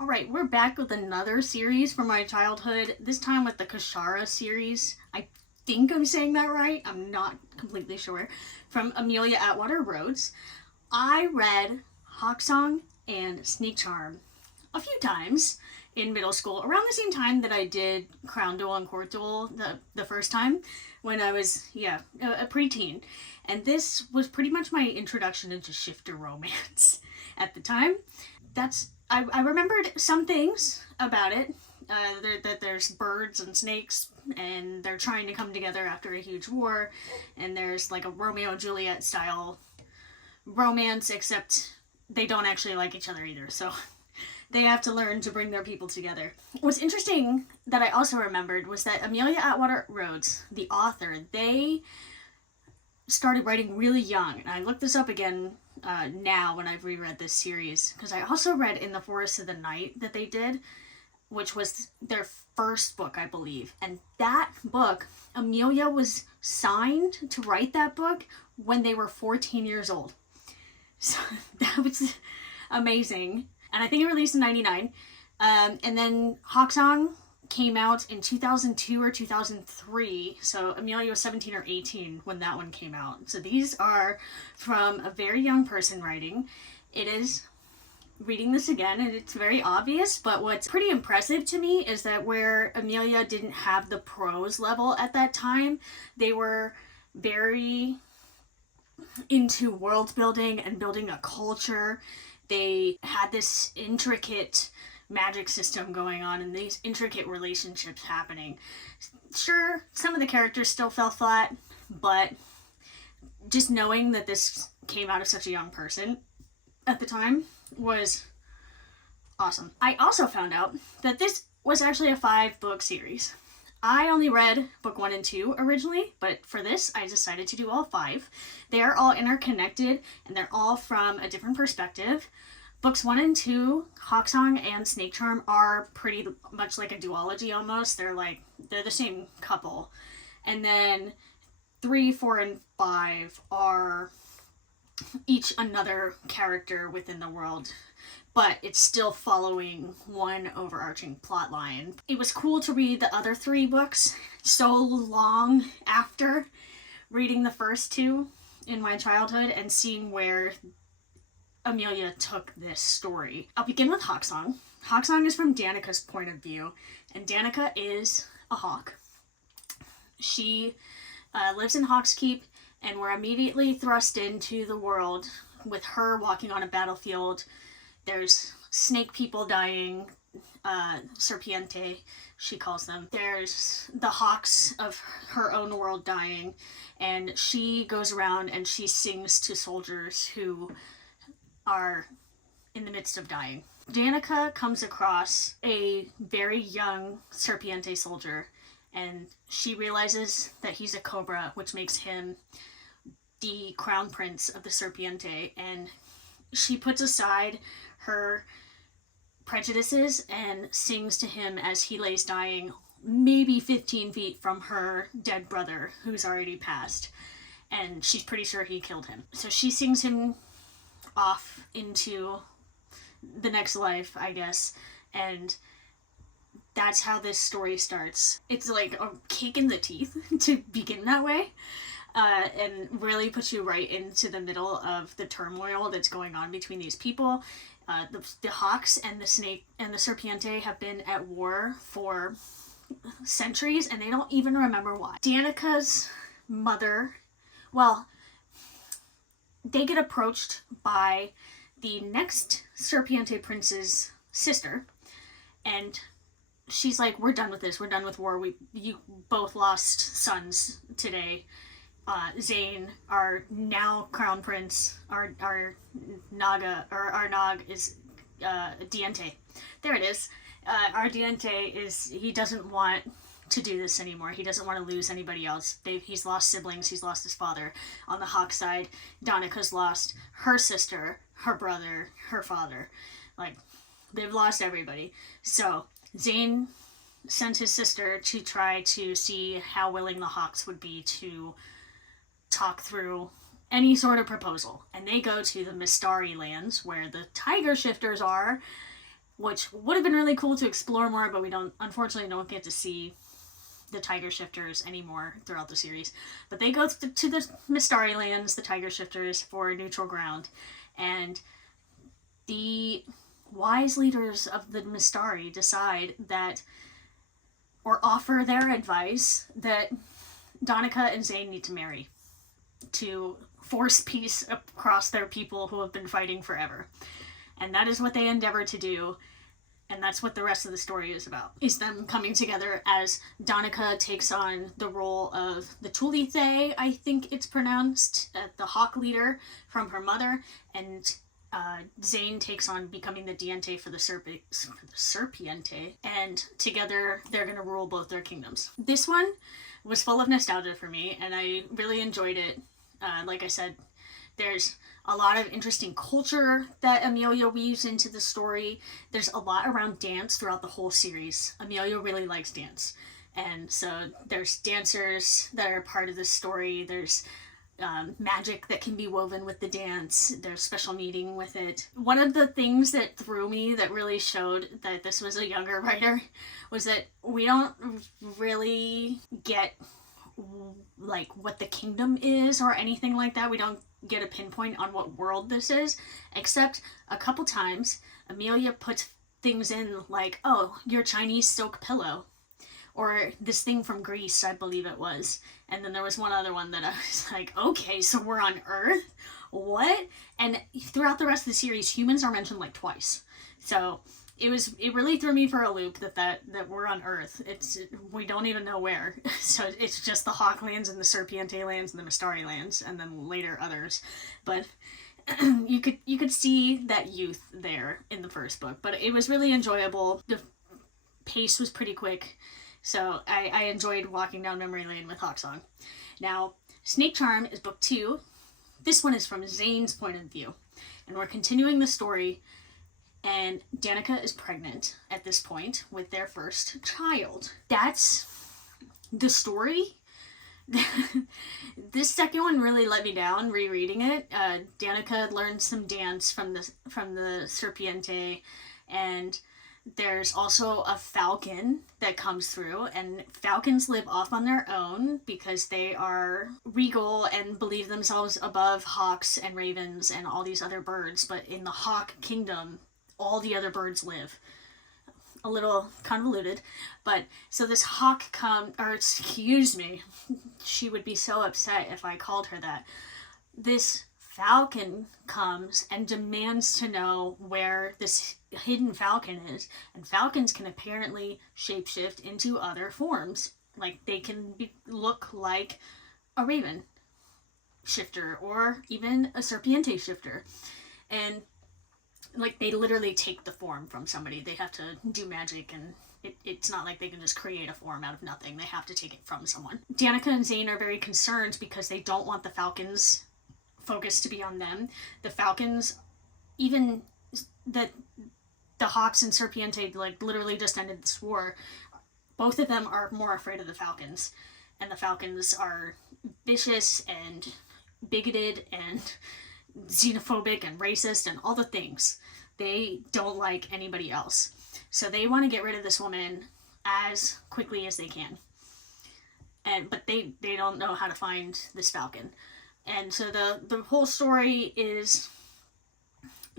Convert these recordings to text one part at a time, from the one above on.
Alright, we're back with another series from my childhood, this time with the Kiesha'ra series. I think I'm saying that right, I'm not completely sure. From Amelia Atwater Rhodes. I read Hawksong and Sneak Charm a few times in middle school, around the same time that I did Crown Duel and Court Duel the first time, when I was, a preteen. And this was pretty much my introduction into shifter romance at the time. I remembered some things about it, that there's birds and snakes, and they're trying to come together after a huge war, and there's like a Romeo and Juliet style romance, except they don't actually like each other either, so they have to learn to bring their people together. What's interesting that I also remembered was that Amelia Atwater Rhodes, the author, they started writing really young, and I looked this up again now when I've reread this series, because I also read In the Forest of the Night that they did, which was their first book, I believe. And that book, Amelia was signed to write that book when they were 14 years old. So that was amazing. And I think it released in 99. And then Hawksong came out in 2002 or 2003, so Amelia was 17 or 18 when that one came out. So these are from a very young person writing. It is, reading this again, and it's very obvious, but what's pretty impressive to me is that where Amelia didn't have the prose level at that time, they were very into world building and building a culture. They had this intricate magic system going on and these intricate relationships happening. Sure, some of the characters still fell flat, but just knowing that this came out of such a young person at the time was awesome. I also found out that this was actually a 5-book series. I only read book 1 and 2 originally, but for this I decided to do all 5. They are all interconnected and they're all from a different perspective. Books 1 and 2, Hawksong and Snake Charm, are pretty much like a duology almost. They're the same couple. And then 3, 4, and 5 are each another character within the world, but it's still following one overarching plot line. It was cool to read the other 3 books so long after reading the first 2 in my childhood and seeing where Amelia took this story. I'll begin with Hawksong. Hawksong is from Danica's point of view, and Danica is a hawk. She lives in Hawkskeep, and we're immediately thrust into the world with her walking on a battlefield. There's snake people dying, serpiente, she calls them. There's the hawks of her own world dying, and she goes around and she sings to soldiers who are in the midst of dying. Danica comes across a very young serpiente soldier, and she realizes that he's a cobra, which makes him the crown prince of the serpiente, and she puts aside her prejudices and sings to him as he lays dying, maybe 15 feet from her dead brother who's already passed, and she's pretty sure he killed him. So she sings him off into the next life, I guess, and that's how this story starts. It's like a kick in the teeth to begin that way, and really puts you right into the middle of the turmoil that's going on between these people. The hawks and the snake and the serpiente have been at war for centuries, and they don't even remember why. Danica's mother, well, they get approached by the next serpiente prince's sister, and she's like, we're done with this, we're done with war, you both lost sons today. Zane, our now crown prince, our Naga, or our Nog is Diente. There it is. Our Diente he doesn't want to do this anymore. He doesn't want to lose anybody else. He's lost siblings, he's lost his father. On the hawk side, Danica's lost her sister, her brother, her father. They've lost everybody. So Zane sent his sister to try to see how willing the hawks would be to talk through any sort of proposal. And they go to the Mistari lands, where the tiger shifters are, which would have been really cool to explore more, but we unfortunately don't get to see the Tiger Shifters anymore throughout the series. But they go to the Mystari lands, the Tiger Shifters, for neutral ground, and the wise leaders of the Mystari decide that, or offer their advice, that Danica and Zane need to marry to force peace across their people who have been fighting forever. And that is what they endeavor to do, and that's what the rest of the story is about, is them coming together as Danica takes on the role of the Tulithe, I think it's pronounced, the hawk leader from her mother, and Zane takes on becoming the Diente for the Serpiente, and together they're going to rule both their kingdoms. This one was full of nostalgia for me, and I really enjoyed it. Like I said, there's a lot of interesting culture that Amelia weaves into the story. There's a lot around dance throughout the whole series. Amelia really likes dance, and so there's dancers that are part of the story. There's magic that can be woven with the dance. There's special meaning with it. One of the things that threw me, that really showed that this was a younger writer, was that we don't really get like what the kingdom is or anything like that. We don't get a pinpoint on what world this is, except a couple times Amelia puts things in like, oh, your Chinese silk pillow, or this thing from Greece, I believe it was. And then there was one other one that I was like, okay, so we're on Earth? What? And throughout the rest of the series, humans are mentioned like twice. So it really threw me for a loop that we're on Earth. We don't even know where. So it's just the Hawklands and the Serpiente lands and the Mystari lands, and then later others. But you could see that youth there in the first book. But it was really enjoyable. The pace was pretty quick. So I enjoyed walking down memory lane with Hawksong. Now, Snake Charm is book 2. This one is from Zane's point of view. And we're continuing the story, and Danica is pregnant at this point with their first child. That's the story. This second one really let me down rereading it. Danica learned some dance from the Serpiente, and there's also a falcon that comes through, and falcons live off on their own because they are regal and believe themselves above hawks and ravens and all these other birds. But in the hawk kingdom, all the other birds live. A little convoluted, but so this hawk excuse me, she would be so upset if I called her that. This falcon comes and demands to know where this hidden falcon is, and falcons can apparently shapeshift into other forms. Like, they can look like a raven shifter or even a serpiente shifter, and like, they literally take the form from somebody. They have to do magic, and it's not like they can just create a form out of nothing. They have to take it from someone. Danica and Zane are very concerned because they don't want the falcons' focus to be on them. The falcons, even the hawks and serpiente, like, literally just ended this war. Both of them are more afraid of the falcons, and the falcons are vicious and bigoted and xenophobic and racist and all the things. They don't like anybody else. So they want to get rid of this woman as quickly as they can. But they don't know how to find this falcon. And so the whole story is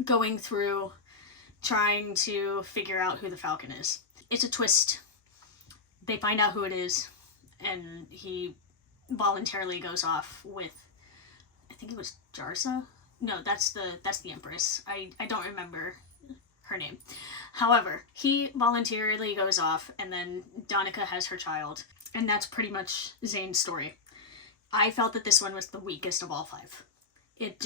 going through trying to figure out who the falcon is. It's a twist. They find out who it is, and he voluntarily goes off with, I think it was Jarsa? No, that's the Empress. I don't remember her name. However, he voluntarily goes off, and then Danica has her child, and that's pretty much Zane's story. I felt that this one was the weakest of all 5. It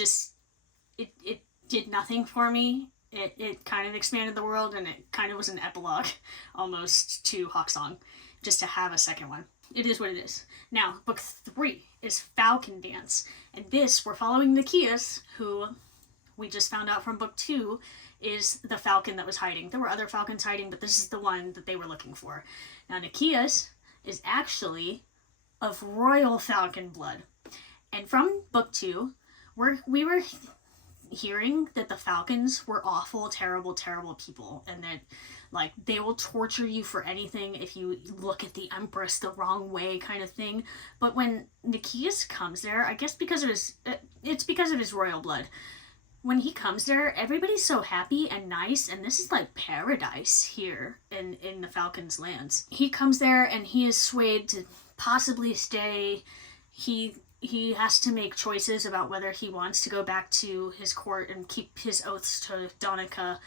did nothing for me. It kind of expanded the world, and it kind of was an epilogue almost to Hawksong, just to have a second one. It is what it is. Now, book 3 is Falcon Dance. And this, we're following Nikias, who we just found out from book 2 is the falcon that was hiding. There were other falcons hiding, but this is the one that they were looking for. Now, Nikias is actually of royal falcon blood. And from book 2, we were hearing that the Falcons were awful, terrible, terrible people, and that like they will torture you for anything if you look at the Empress the wrong way, kind of thing. But when Nikias comes there, I guess because of his royal blood. When he comes there, everybody's so happy and nice, and this is like paradise here in the Falcons' lands. He comes there and he is swayed to possibly stay. He has to make choices about whether he wants to go back to his court and keep his oaths to Donica,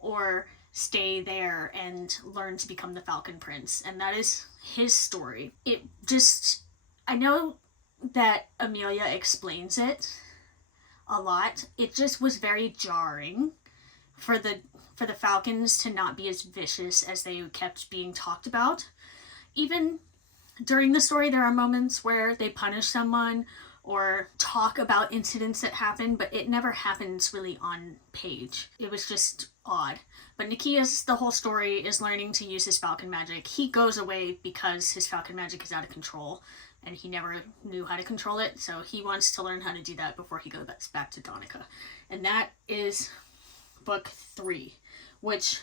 or stay there and learn to become the Falcon Prince. And that is his story. I know that Amelia explains it a lot. It just was very jarring for the Falcons to not be as vicious as they kept being talked about. Even during the story, there are moments where they punish someone or talk about incidents that happened, but it never happens really on page. It was just odd. But Nikias, the whole story, is learning to use his falcon magic. He goes away because his falcon magic is out of control, and he never knew how to control it, so he wants to learn how to do that before he goes back to Donica. And that is book 3, which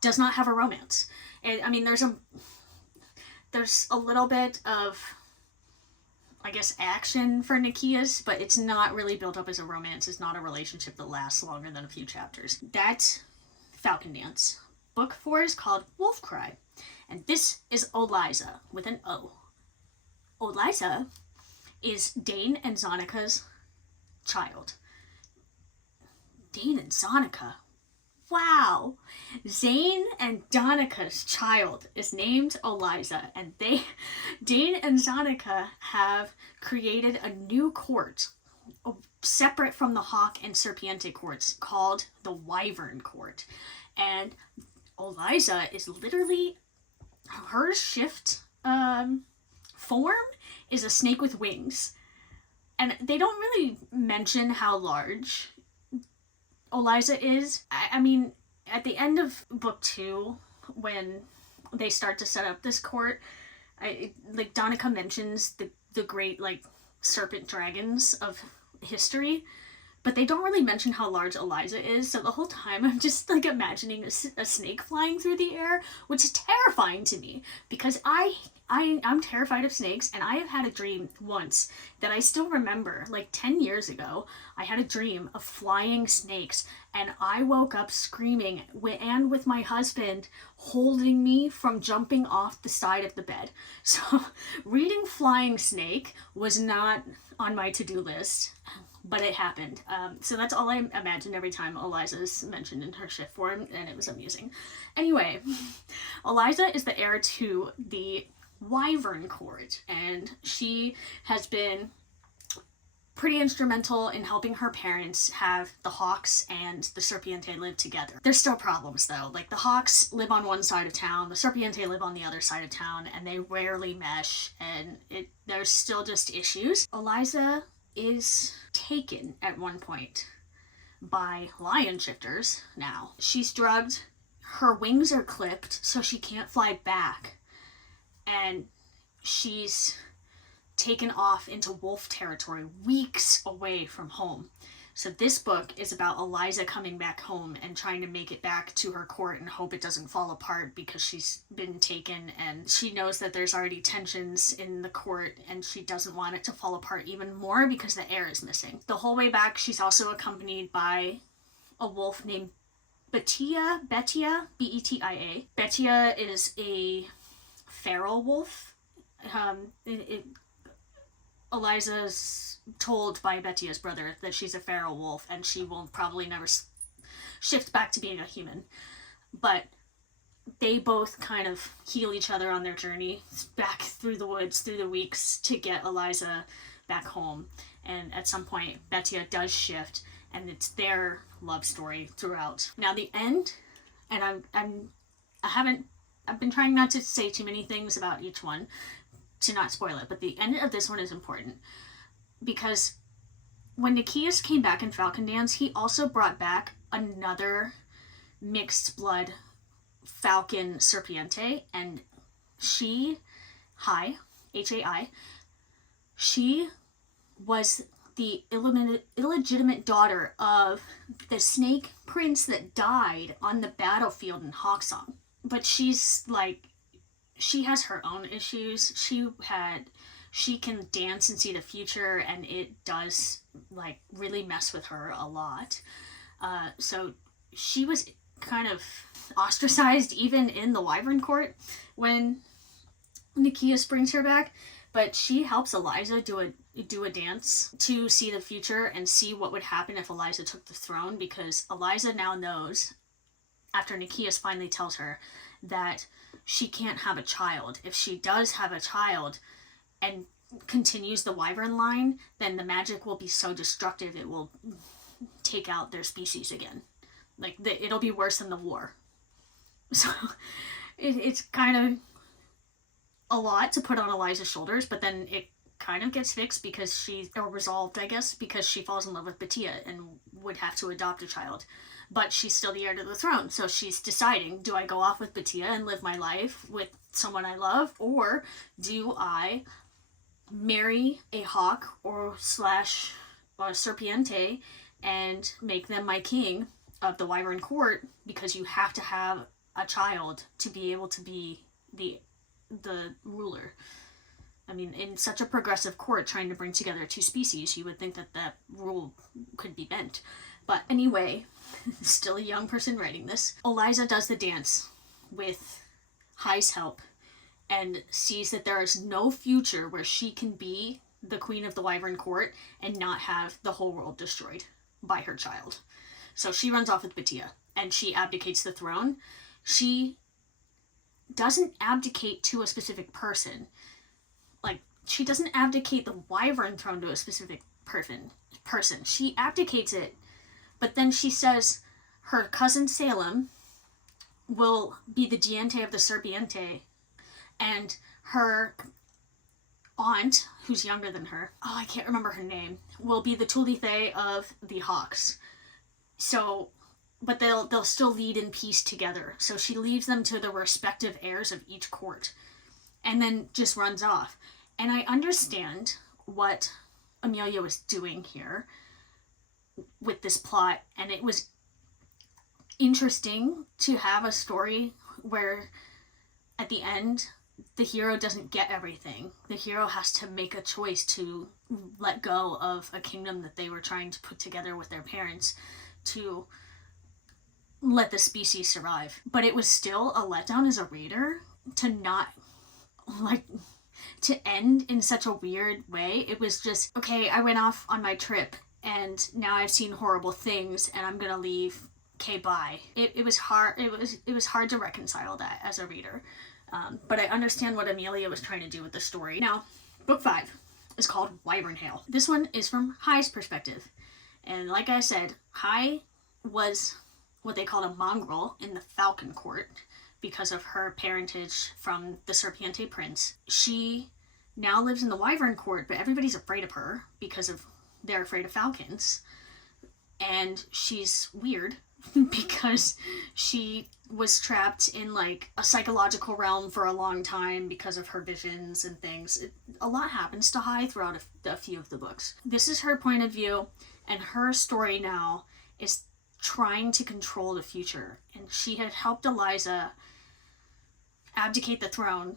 does not have a romance. And I mean, there's a little bit of, I guess, action for Nikias, but it's not really built up as a romance. It's not a relationship that lasts longer than a few chapters. That's Falcon Dance. Book 4 is called Wolf Cry, and this is Eliza with an O. Eliza is Dane and Zonica's child. Dane and Zonica. Wow. Zane and Donica's child is named Eliza, and Dane and Zonica have created a new court separate from the Hawk and Serpiente courts called the Wyvern Court. And Eliza is literally, her shift form is a snake with wings. And they don't really mention how large Eliza is. I mean, at the end of book 2, when they start to set up this court, Donica mentions the great, serpent dragons of history, but they don't really mention how large Eliza is, so the whole time I'm just, imagining a snake flying through the air, which is terrifying to me, because I'm terrified of snakes, and I have had a dream once that I still remember, 10 years ago. I had a dream of flying snakes, and I woke up screaming, and with my husband holding me from jumping off the side of the bed. So, reading Flying Snake was not on my to-do list, but it happened. So that's all I imagine every time Eliza's mentioned in her shift form, and it was amusing. Anyway, Eliza is the heir to the Wyvern Court, and she has been pretty instrumental in helping her parents have the Hawks and the Serpiente live together. There's still problems though. The Hawks live on one side of town, the Serpiente live on the other side of town, and they rarely mesh, and there's still just issues. Eliza is taken at one point by lion shifters now. She's drugged, her wings are clipped so she can't fly back, and she's taken off into wolf territory, weeks away from home. So this book is about Eliza coming back home and trying to make it back to her court and hope it doesn't fall apart because she's been taken, and she knows that there's already tensions in the court and she doesn't want it to fall apart even more because the heir is missing. The whole way back, she's also accompanied by a wolf named Betia, B-E-T-I-A. Betia is a feral wolf. Eliza's told by Betia's brother that she's a feral wolf and she will probably never shift back to being a human. But they both kind of heal each other on their journey back through the woods, through the weeks, to get Eliza back home. And at some point, Betia does shift, and it's their love story throughout. Now the end, and I've been trying not to say too many things about each one to not spoil it, but the end of this one is important because when Nikias came back in Falcon Dance, he also brought back another mixed blood falcon Serpiente, and she, Hai, H-A-I, she was the illegitimate daughter of the snake prince that died on the battlefield in Hawksong. But she's like, she has her own issues. She can dance and see the future, and it does like really mess with her a lot. So she was kind of ostracized even in the Wyvern Court when Nikias brings her back. But she helps Eliza do a dance to see the future and see what would happen if Eliza took the throne, because Eliza now knows, after Nikias finally tells her, that she can't have a child. If she does have a child and continues the Wyvern line, then the magic will be so destructive it will take out their species again. Like, it'll be worse than the war. So it's kind of a lot to put on Eliza's shoulders, but then it kind of gets fixed because or resolved, I guess, because she falls in love with Batia and would have to adopt a child. But she's still the heir to the throne, so she's deciding, do I go off with Batia and live my life with someone I love, or do I marry a hawk or serpiente and make them my king of the Wyvern Court, because you have to have a child to be able to be the ruler. I mean, in such a progressive court trying to bring together two species, you would think that rule could be bent. But anyway, still a young person writing this, Eliza does the dance with High's help and sees that there is no future where she can be the queen of the Wyvern Court and not have the whole world destroyed by her child. So she runs off with Batia and she abdicates the throne. She doesn't abdicate to a specific person. Like, she doesn't abdicate the Wyvern throne to a specific person. She abdicates it, but then she says her cousin Salem will be the Diente of the Serpiente, and her aunt, who's younger than her, I can't remember her name, will be the Tulithe of the Hawks. So, but they'll still lead in peace together. So she leaves them to the respective heirs of each court, and then just runs off. And I understand what Amelia was doing here with this plot, and it was interesting to have a story where at the end the hero doesn't get everything. The hero has to make a choice to let go of a kingdom that they were trying to put together with their parents to let the species survive. But it was still a letdown as a reader to not, like, to end in such a weird way. It was just, okay, I went off on my trip and now I've seen horrible things and I'm gonna leave. Okay, bye. It was hard. It was hard to reconcile that as a reader. But I understand what Amelia was trying to do with the story. Now, book 5 is called Wyvern Hail. This one is from High's perspective. And like I said, High was what they called a mongrel in the Falcon Court because of her parentage from the Serpiente Prince. She now lives in the Wyvern Court, but everybody's afraid of her because they're afraid of falcons. And she's weird because she was trapped in like a psychological realm for a long time because of her visions and things. A lot happens to High throughout a few of the books. This is her point of view, and her story now is trying to control the future. And she had helped Eliza abdicate the throne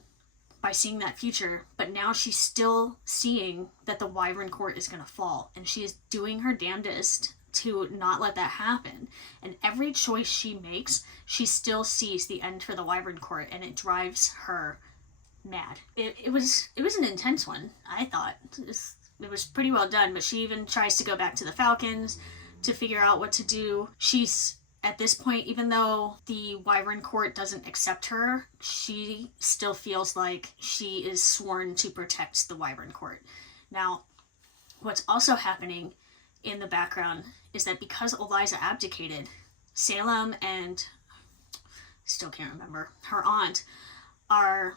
by seeing that future, but now she's still seeing that the Wyvern Court is going to fall, and she is doing her damnedest to not let that happen. And every choice she makes, she still sees the end for the Wyvern Court, and it drives her mad. It was an intense one, I thought. It was pretty well done, but she even tries to go back to the Falcons to figure out what to do. She's, at this point, even though the Wyvern Court doesn't accept her, she still feels like she is sworn to protect the Wyvern Court. Now, what's also happening in the background is that because Eliza abdicated, Salem and, still can't remember, her aunt are,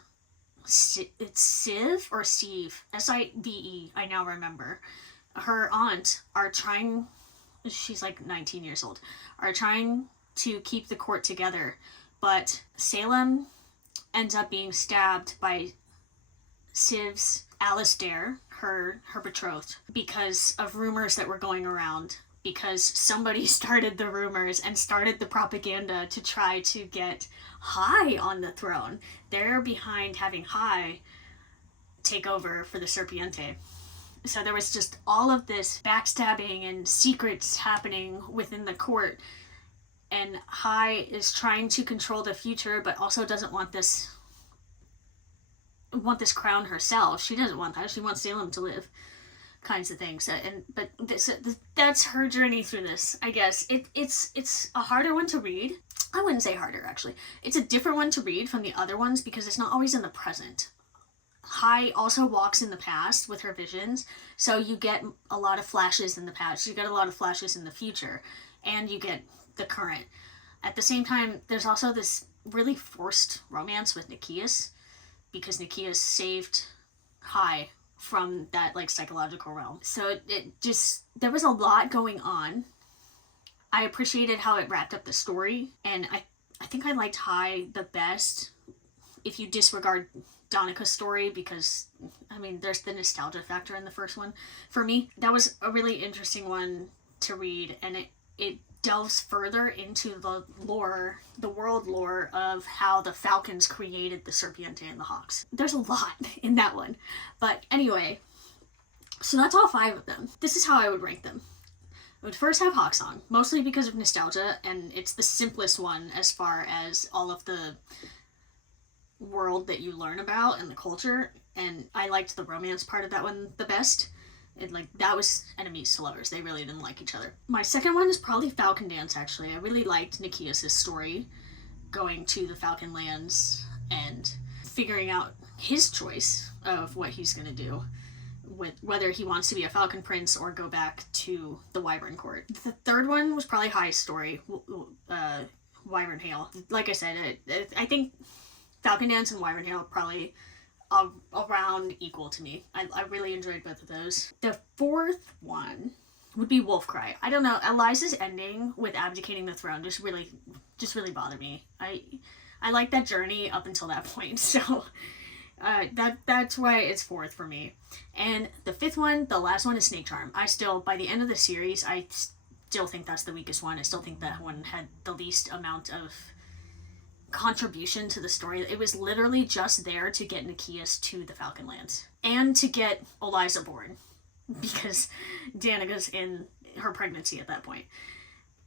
it's Sive or Sive? S-I-V-E, I now remember. Her aunt are trying, she's like 19 years old, are trying to keep the court together, but Salem ends up being stabbed by Siv's Alistair, her betrothed, because of rumors that were going around, because somebody started the rumors and started the propaganda to try to get High on the throne. They're behind having High take over for the Serpiente. So there was just all of this backstabbing and secrets happening within the court, and High is trying to control the future, but also doesn't want this crown herself. She doesn't want that. She wants Salem to live, kinds of things. But that's her journey through this. I guess it's a harder one to read. I wouldn't say harder, actually. It's a different one to read from the other ones because it's not always in the present. High also walks in the past with her visions, so you get a lot of flashes in the past, you get a lot of flashes in the future, and you get the current. At the same time, there's also this really forced romance with Nikias, because Nikias saved High from that, like, psychological realm. So it just, there was a lot going on. I appreciated how it wrapped up the story, and I think I liked High the best if you disregard Donika's story, because, I mean, there's the nostalgia factor in the first one. For me, that was a really interesting one to read, and it delves further into the lore, the world lore of how the Falcons created the Serpiente and the Hawks. There's a lot in that one. But anyway, so that's all 5 of them. This is how I would rank them. I would first have Hawksong, mostly because of nostalgia, and it's the simplest one as far as all of the world that you learn about and the culture, and I liked the romance part of that one the best. That was enemies to lovers. They really didn't like each other. My second one is probably Falcon Dance, actually. I really liked Nikias' story, going to the Falcon Lands and figuring out his choice of what he's going to do, with whether he wants to be a Falcon Prince or go back to the Wyvern Court. The third one was probably High's story, Wyvern Hail. Like I said, I think Falcon Dance and Wyvern Hail probably around equal to me. I really enjoyed both of those. The fourth one would be Wolfcry. I don't know, Eliza's ending with abdicating the throne just really bothered me. I like that journey up until that point, so that's why it's 4th for me. And the 5th one, the last one, is Snake Charm. By the end of the series, I still think that's the weakest one. I still think that one had the least amount of contribution to the story. It was literally just there to get Nikias to the Falcon Lands and to get Eliza born, because Danica's in her pregnancy at that point.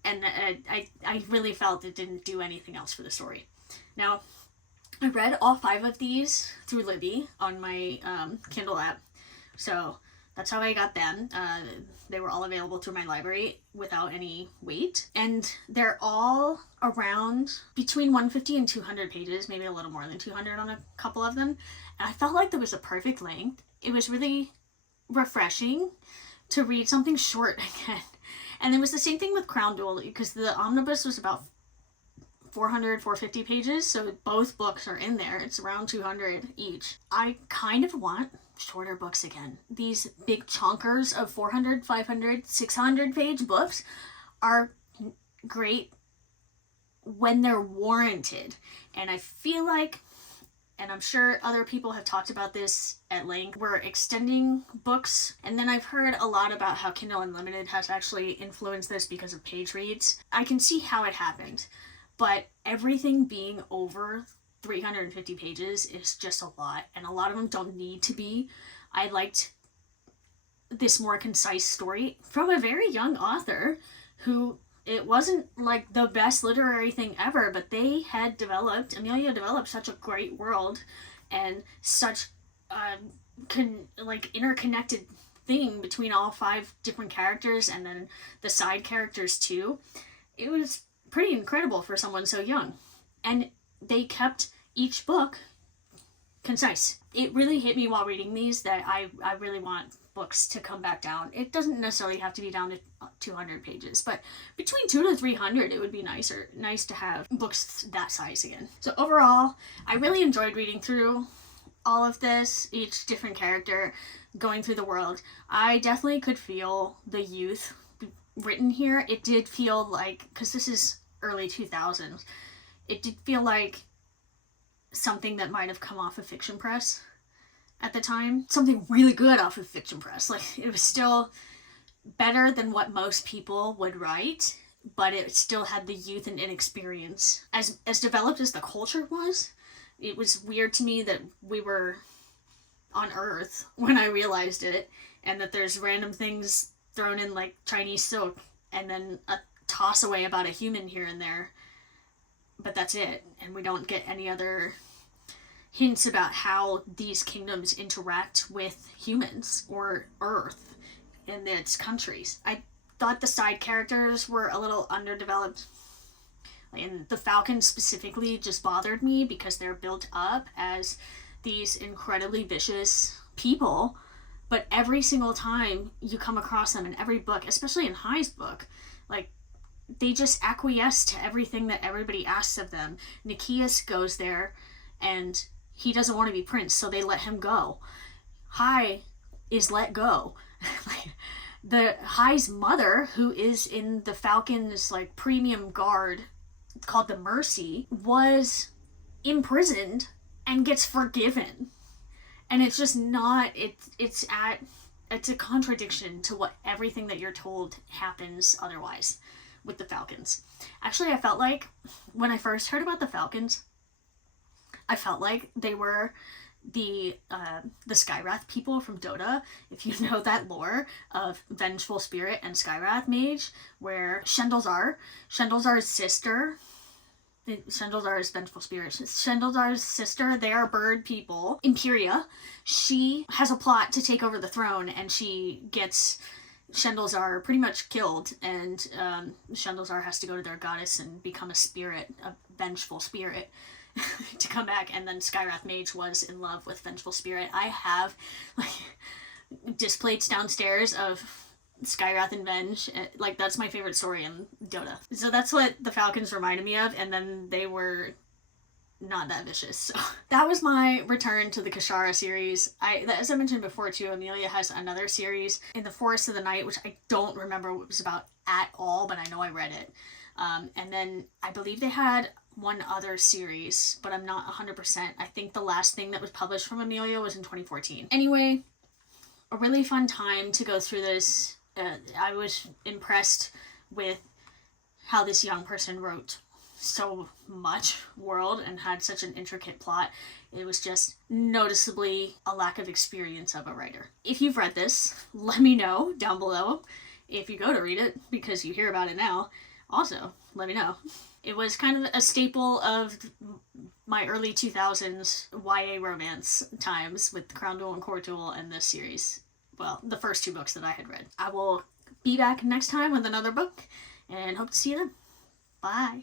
And I really felt it didn't do anything else for the story. Now, I read all 5 of these through Libby on my Kindle app, so that's how I got them. They were all available through my library without any wait. And they're all around between 150 and 200 pages, maybe a little more than 200 on a couple of them. And I felt like there was a perfect length. It was really refreshing to read something short again. And it was the same thing with Crown Duel, because the omnibus was about 450 pages, so both books are in there. It's around 200 each. I kind of want shorter books again. These big chonkers of 400, 500, 600 page books are great when they're warranted. And I feel like, and I'm sure other people have talked about this at length, we're extending books. And then I've heard a lot about how Kindle Unlimited has actually influenced this because of page reads. I can see how it happened, but everything being over 350 pages is just a lot, and a lot of them don't need to be. I liked this more concise story from a very young author who, it wasn't like the best literary thing ever, but Amelia developed such a great world and such interconnected thing between all 5 different characters and then the side characters too. It was pretty incredible for someone so young. And they kept each book concise. It really hit me while reading these that I really want books to come back down. It doesn't necessarily have to be down to 200 pages, but between 200 to 300 it would be nice to have books that size again. So overall, I really enjoyed reading through all of this, each different character, going through the world. I definitely could feel the youth written here. It did feel like, because this is early 2000s, it did feel like something that might have come off a fiction press. at the time. Something really good off of Fiction Press. Like, it was still better than what most people would write, but it still had the youth and inexperience. As developed as the culture was, it was weird to me that we were on Earth when I realized it, and that there's random things thrown in like Chinese silk, and then a toss away about a human here and there. But that's it, and we don't get any other hints about how these kingdoms interact with humans or Earth in its countries. I thought the side characters were a little underdeveloped, and the Falcons specifically just bothered me because they're built up as these incredibly vicious people, but every single time you come across them in every book, especially in Hai's book, like, they just acquiesce to everything that everybody asks of them. Nikias goes there and he doesn't want to be prince, so they let him go. Hai is let go. The Hai's mother, who is in the Falcon's like premium guard called the Mercy, was imprisoned and gets forgiven. And it's just not, it's a contradiction to what everything that you're told happens otherwise with the Falcons. Actually, I felt like when I first heard about the Falcons, I felt like they were the Skywrath people from Dota. If you know that lore of Vengeful Spirit and Skywrath Mage, where Shendalzar's sister, Shendalzar's Vengeful Spirit, Shendalzar's sister, they are bird people, Imperia, she has a plot to take over the throne, and she gets Shendalzar pretty much killed, and Shendalzar has to go to their goddess and become a spirit, a vengeful spirit, to come back. And then Skywrath Mage was in love with Vengeful Spirit. I have like displays downstairs of Skywrath and Venge. Like, that's my favorite story in Dota. So that's what the Falcons reminded me of, and then they were not that vicious. So that was my return to the Kiesha'ra series. As I mentioned before too, Amelia has another series, In the Forest of the Night, which I don't remember what it was about at all, but I know I read it. And then I believe they had one other series, but I'm not 100%. I think the last thing that was published from Amelia was in 2014. Anyway, a really fun time to go through this. I was impressed with how this young person wrote so much world and had such an intricate plot. It was just noticeably a lack of experience of a writer. If you've read this, let me know down below. If you go to read it, because you hear about it now, also let me know. It was kind of a staple of my early 2000s YA romance times with Crown Duel and Court Duel and this series. Well, the first two books that I had read. I will be back next time with another book, and hope to see you then. Bye.